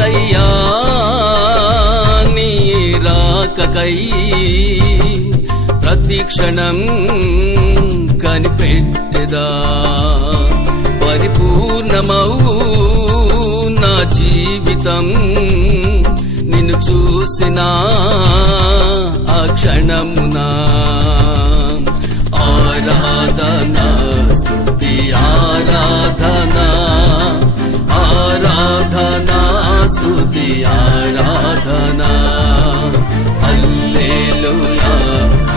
ఎసయ్యా నీ రాకకై. ప్రతి క్షణం కనిపెట్టెదా. పరిపూర్ణమౌ నా జీవితం. నిన్ను చూసిన ఆ క్షణమునా. ఆరాధన అల్లేలుయా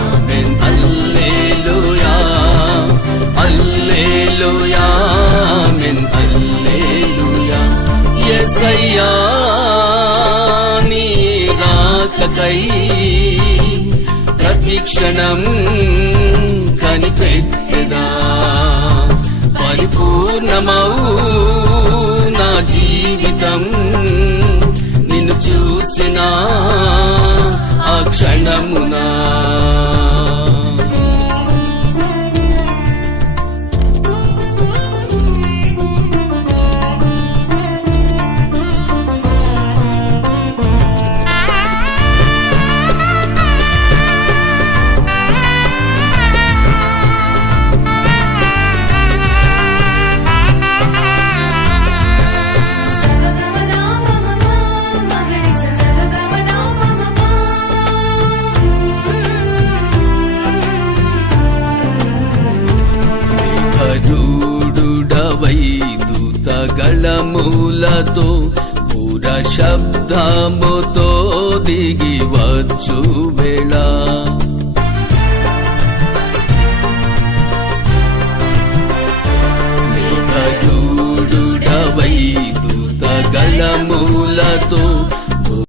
ఆమేన్ అల్లేలుయా అల్లేలుయా ఆమేన్ అల్లేలుయా యేసయ్యా నీ రాకకై ప్రతి క్షణం కనిపెట్టదా. పరిపూర్ణమౌ నా జీవితం. నిన్ను చూసినా ఫలములతో పుర శబ్దముతో దిగి వచ్చు వేళ. మేఘయూడుడవై దూత గలములతో